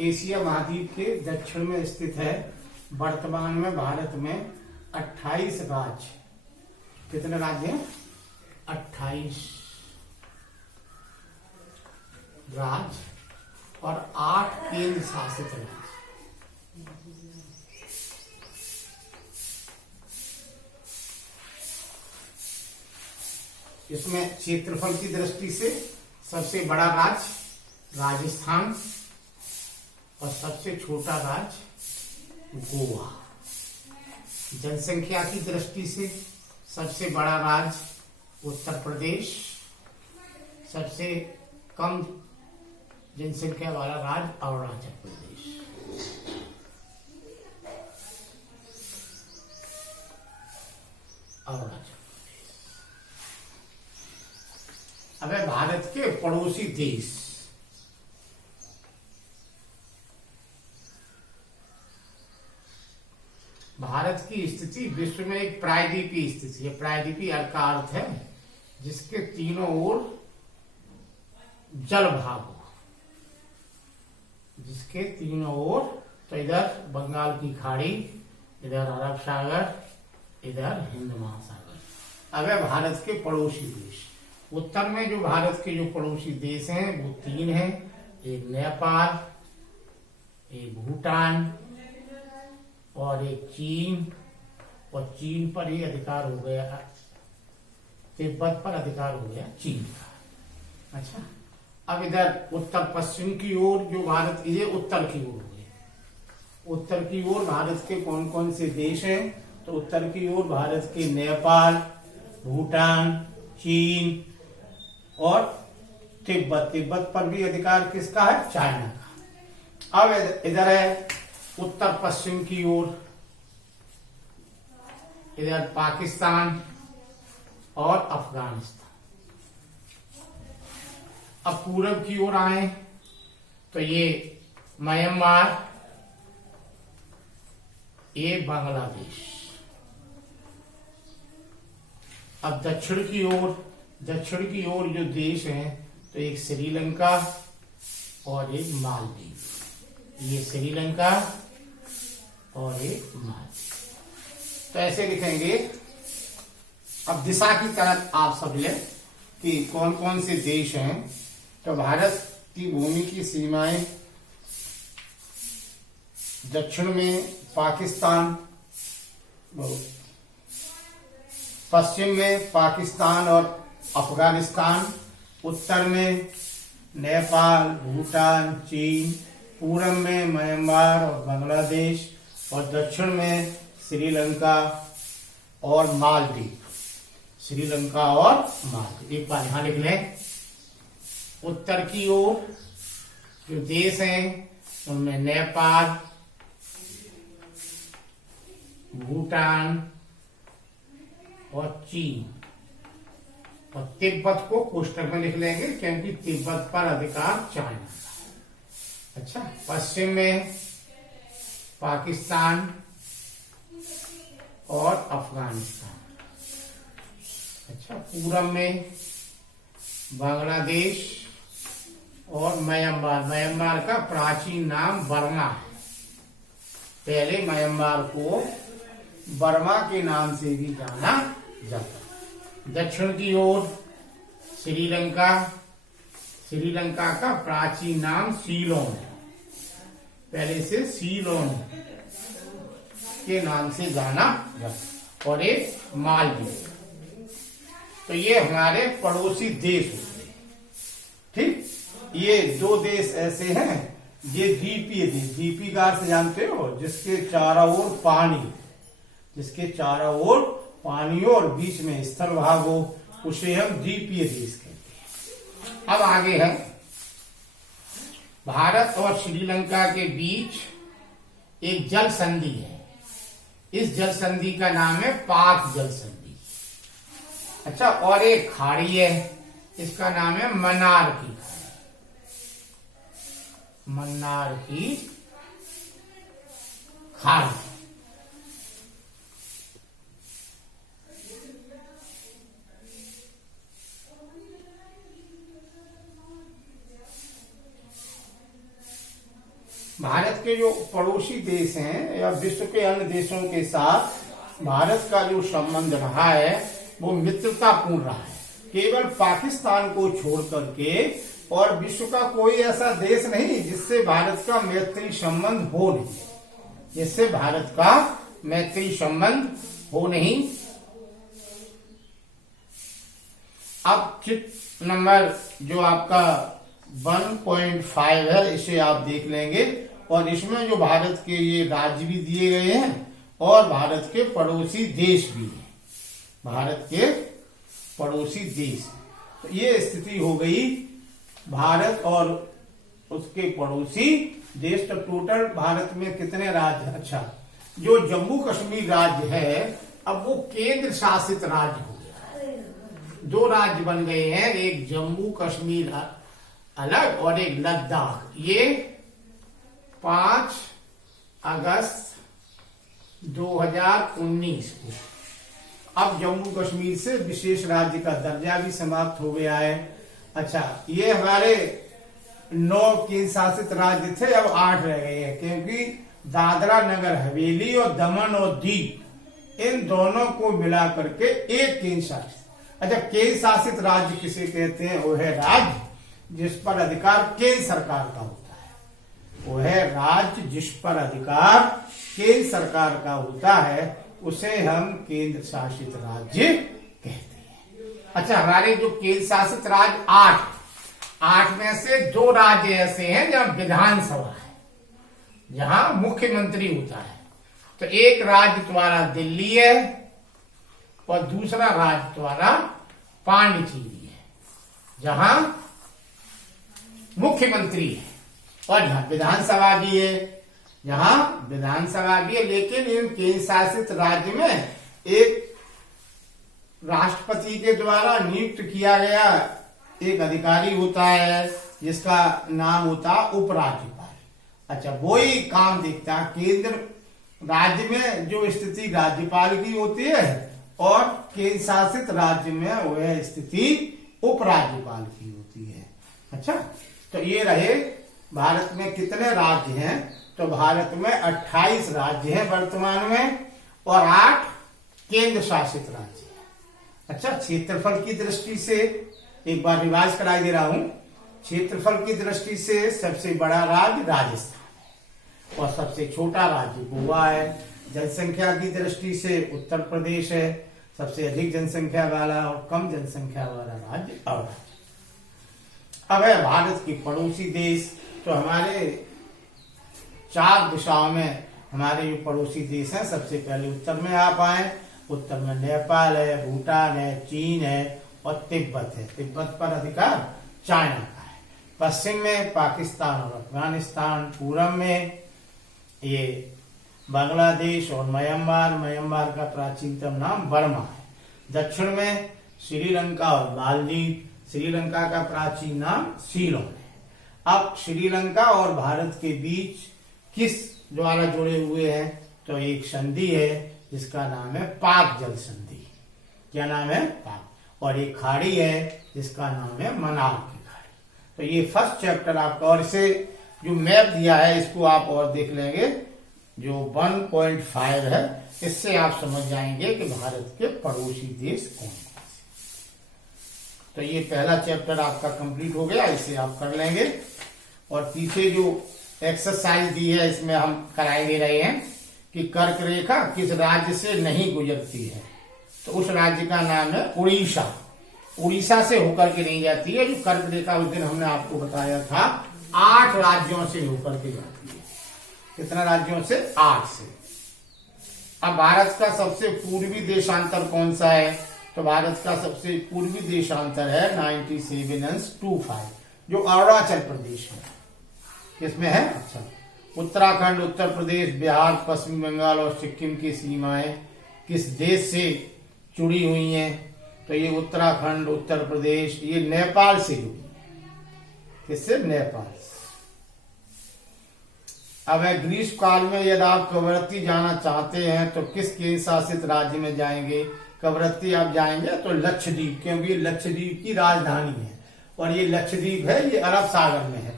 Asia महाद्वीप के दक्षिण में स्थित है। वर्तमान में भारत में 28 राज्य, कितने राज्य हैं? 28 राज्य और 8 केंद्र शासित राज्य। इसमें क्षेत्रफल की दृष्टि से सबसे बड़ा राज्य राजस्थान और सबसे छोटा राज्य गोवा। जनसंख्या की दृष्टि से सबसे बड़ा राज्य उत्तर प्रदेश, सबसे कम जनसंख्या वाला राज्य अरुणाचल प्रदेश। अब है भारत के पड़ोसी देश। भारत की स्थिति विश्व में एक प्रायद्वीपीय स्थिति है। प्रायद्वीपीय का अर्थ है जिसके तीनों ओर जल भाग हो, जिसके तीनों ओर, तो इधर बंगाल की खाड़ी, इधर अरब सागर, इधर हिंद महासागर। अब है भारत के पड़ोसी देश। उत्तर में जो भारत के जो पड़ोसी देश हैं वो 3 हैं। एक नेपाल, एक भूटान और एक चीन। और चीन पर ही अधिकार हो गया, तिब्बत पर अधिकार हो गया चीन का। अच्छा, अब इधर उत्तर पश्चिम की ओर जो भारत, ये उत्तर की ओर हो गए। उत्तर की ओर भारत के कौन कौन से देश हैं? तो उत्तर की ओर भारत के नेपाल, भूटान, चीन और तिब्बत। तिब्बत पर भी अधिकार किसका है? चाइना का। अब इधर है उत्तर पश्चिम की ओर, इधर पाकिस्तान और अफगानिस्तान। अब पूरब की ओर आए तो ये म्यांमार, ये बांग्लादेश। अब दक्षिण की ओर जो देश हैं तो एक श्रीलंका और एक मालदीव। ये श्रीलंका और एक मालदीव। तो ऐसे लिखेंगे। अब दिशा की तरफ आप सब ले कि कौन कौन से देश हैं। तो भारत की भूमि की सीमाएं दक्षिण में पाकिस्तान, पश्चिम में पाकिस्तान और अफगानिस्तान, उत्तर में नेपाल, भूटान, चीन, पूरब में म्यांमार और बांग्लादेश और दक्षिण में श्रीलंका और मालदीव। श्रीलंका और मालदीव। एक बार यहां लिख लें। उत्तर की ओर जो देश हैं उनमें नेपाल, भूटान और चीन। और तिब्बत को कोष्टक में लिख लेंगे क्योंकि तिब्बत पर अधिकार चाइना का। अच्छा, पश्चिम में पाकिस्तान और अफगानिस्तान। अच्छा, पूरब में बांग्लादेश और म्यांमार। म्यांमार का प्राचीन नाम बर्मा है। पहले म्यांमार को बर्मा के नाम से भी जाना जाता। दक्षिण की ओर श्रीलंका। श्रीलंका का प्राचीन नाम सीलोन है, पहले से सीलोन के नाम से जाना जाता। और एक मालदीव। तो ये हमारे पड़ोसी देश होते हैं। ठीक, ये 2 देश ऐसे हैं, ये द्वीपीय देश। द्वीपीय का अर्थ जानते हो? जिसके चारों ओर पानी, जिसके चारों ओर पानी हो और बीच में स्थल भाग हो, उसे हम द्वीपीय देश कहते हैं। अब आगे है भारत और श्रीलंका के बीच एक जल संधि है। इस जल संधि का नाम है पाक जल संधि। अच्छा, और एक खाड़ी है, इसका नाम है मन्नार की खाड़ी। मन्नार की खाड़ी। के जो पड़ोसी देश हैं या विश्व के अन्य देशों के साथ भारत का जो संबंध रहा है वो मित्रतापूर्ण रहा है। केवल पाकिस्तान को छोड़ करके और विश्व का कोई ऐसा देश नहीं जिससे भारत का मैत्री संबंध हो नहीं, जिससे भारत का मैत्री संबंध हो नहीं। अब चित्र नंबर जो आपका 1.5 है इसे आप देख लेंगे और इसमें जो भारत के ये राज्य भी दिए गए हैं और भारत के पड़ोसी देश भी हैं, भारत के पड़ोसी देश। तो ये स्थिति हो गई भारत और उसके पड़ोसी देश। तो टोटल भारत में कितने राज्य? अच्छा, जो जम्मू कश्मीर राज्य है अब वो केंद्र शासित राज्य हो गया। दो राज्य बन गए हैं, एक जम्मू कश्मीर अलग और एक लद्दाख। ये 5 अगस्त 2019 को अब जम्मू कश्मीर से विशेष राज्य का दर्जा भी समाप्त हो गया है। अच्छा, ये हमारे 9 केंद्र शासित राज्य थे, अब 8 रह गए हैं क्योंकि दादरा नगर हवेली और दमन और दीव इन दोनों को मिला करके एक केंद्र शासित। अच्छा, केंद्र शासित राज्य किसे कहते हैं? वो है राज्य जिस पर अधिकार केंद्र सरकार का होता है। वो है राज्य जिस पर अधिकार केंद्र सरकार का होता है, उसे हम केंद्र शासित राज्य कहते हैं। अच्छा, हमारे जो केंद्र शासित राज्य 8 में से 2 राज्य ऐसे हैं जहां विधानसभा है, जहां मुख्यमंत्री होता है। तो एक राज्य तुम्हारा दिल्ली है और दूसरा राज्य तुम्हारा पांडिचेरी है, जहां मुख्यमंत्री है और जहां विधानसभा भी है, लेकिन इन केंद्र शासित राज्य में एक राष्ट्रपति के द्वारा नियुक्त किया गया एक अधिकारी होता है जिसका नाम होता है उपराज्यपाल। अच्छा, वो ही काम देखता है। केंद्र राज्य में जो स्थिति राज्यपाल की होती है और केंद्र शासित राज्य में वह स्थिति उपराज्यपाल की होती है। अच्छा, तो ये रहे भारत में कितने राज्य हैं? तो भारत में 28 राज्य हैं वर्तमान में और 8 केंद्र शासित राज्य हैं। अच्छा, क्षेत्रफल की दृष्टि से एक बार रिवाइज कराई दे रहा हूं। क्षेत्रफल की दृष्टि से सबसे बड़ा राज्य राजस्थान है और सबसे छोटा राज्य गोवा है। जनसंख्या की दृष्टि से उत्तर प्रदेश है सबसे अधिक जनसंख्या वाला और कम जनसंख्या वाला राज्य अरुणाचल। अब है भारत के पड़ोसी देश। तो हमारे 4 दिशाओं में हमारे जो पड़ोसी देश हैं, सबसे पहले उत्तर में आप आए। उत्तर में नेपाल है, भूटान है, चीन है और तिब्बत है। तिब्बत पर अधिकार चाइना का है। पश्चिम में पाकिस्तान और अफगानिस्तान। पूरब में ये बांग्लादेश और म्यांमार का प्राचीनतम नाम बर्मा है। दक्षिण में श्रीलंका और मालदीव। श्रीलंका का प्राचीन नाम सीलोन है। अब श्रीलंका और भारत के बीच किस द्वारा जुड़े हुए हैं? तो एक संधि है जिसका नाम है पाक जल संधि। क्या नाम है? पाक। और एक खाड़ी है जिसका नाम है मनार की खाड़ी। तो ये फर्स्ट चैप्टर आपका, और इसे जो मैप दिया है इसको आप और देख लेंगे जो 1.5 है, इससे आप समझ जाएंगे कि भारत के पड़ोसी देश कौन कौन से। तो ये पहला चैप्टर आपका कंप्लीट हो गया, इसे आप कर लेंगे। और पीछे जो एक्सरसाइज दी है इसमें हम कराए दे रहे हैं कि कर्क रेखा किस राज्य से नहीं गुजरती है। तो उस राज्य का नाम है उड़ीसा। उड़ीसा से होकर के नहीं जाती है। जो कर्क रेखा उस दिन हमने आपको बताया था 8 राज्यों से होकर के जाती है। कितना राज्यों से? 8 से। अब भारत का सबसे पूर्वी देशांतर कौन सा है? तो भारत का सबसे पूर्वी देशांतर है 9725 जो अरुणाचल प्रदेश में। किसमें है? अच्छा, उत्तराखंड, उत्तर प्रदेश, बिहार, पश्चिम बंगाल और सिक्किम की सीमाएं किस देश से जुड़ी हुई हैं? तो ये उत्तराखंड, उत्तर प्रदेश, ये नेपाल से जुड़ी। किससे? नेपाल से। अब ग्रीष्म काल में यदि आप कवरत्ती जाना चाहते हैं तो किस केंद्र शासित राज्य में जाएंगे? कवरत्ती आप जाएंगे तो लक्षद्वीप, क्योंकि ये लक्षद्वीप की राजधानी है और ये लक्षद्वीप है, ये अरब सागर में है।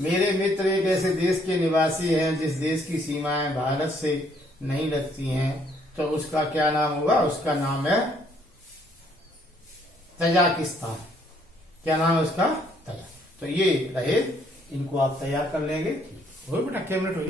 मेरे मित्र एक ऐसे देश के निवासी हैं जिस देश की सीमाएं भारत से नहीं लगती हैं, तो उसका क्या नाम होगा? उसका नाम है तजाकिस्तान। क्या नाम है उसका? तजा। तो ये रहे, इनको आप तैयार कर लेंगे। हो बेटा, 6 मिनट हो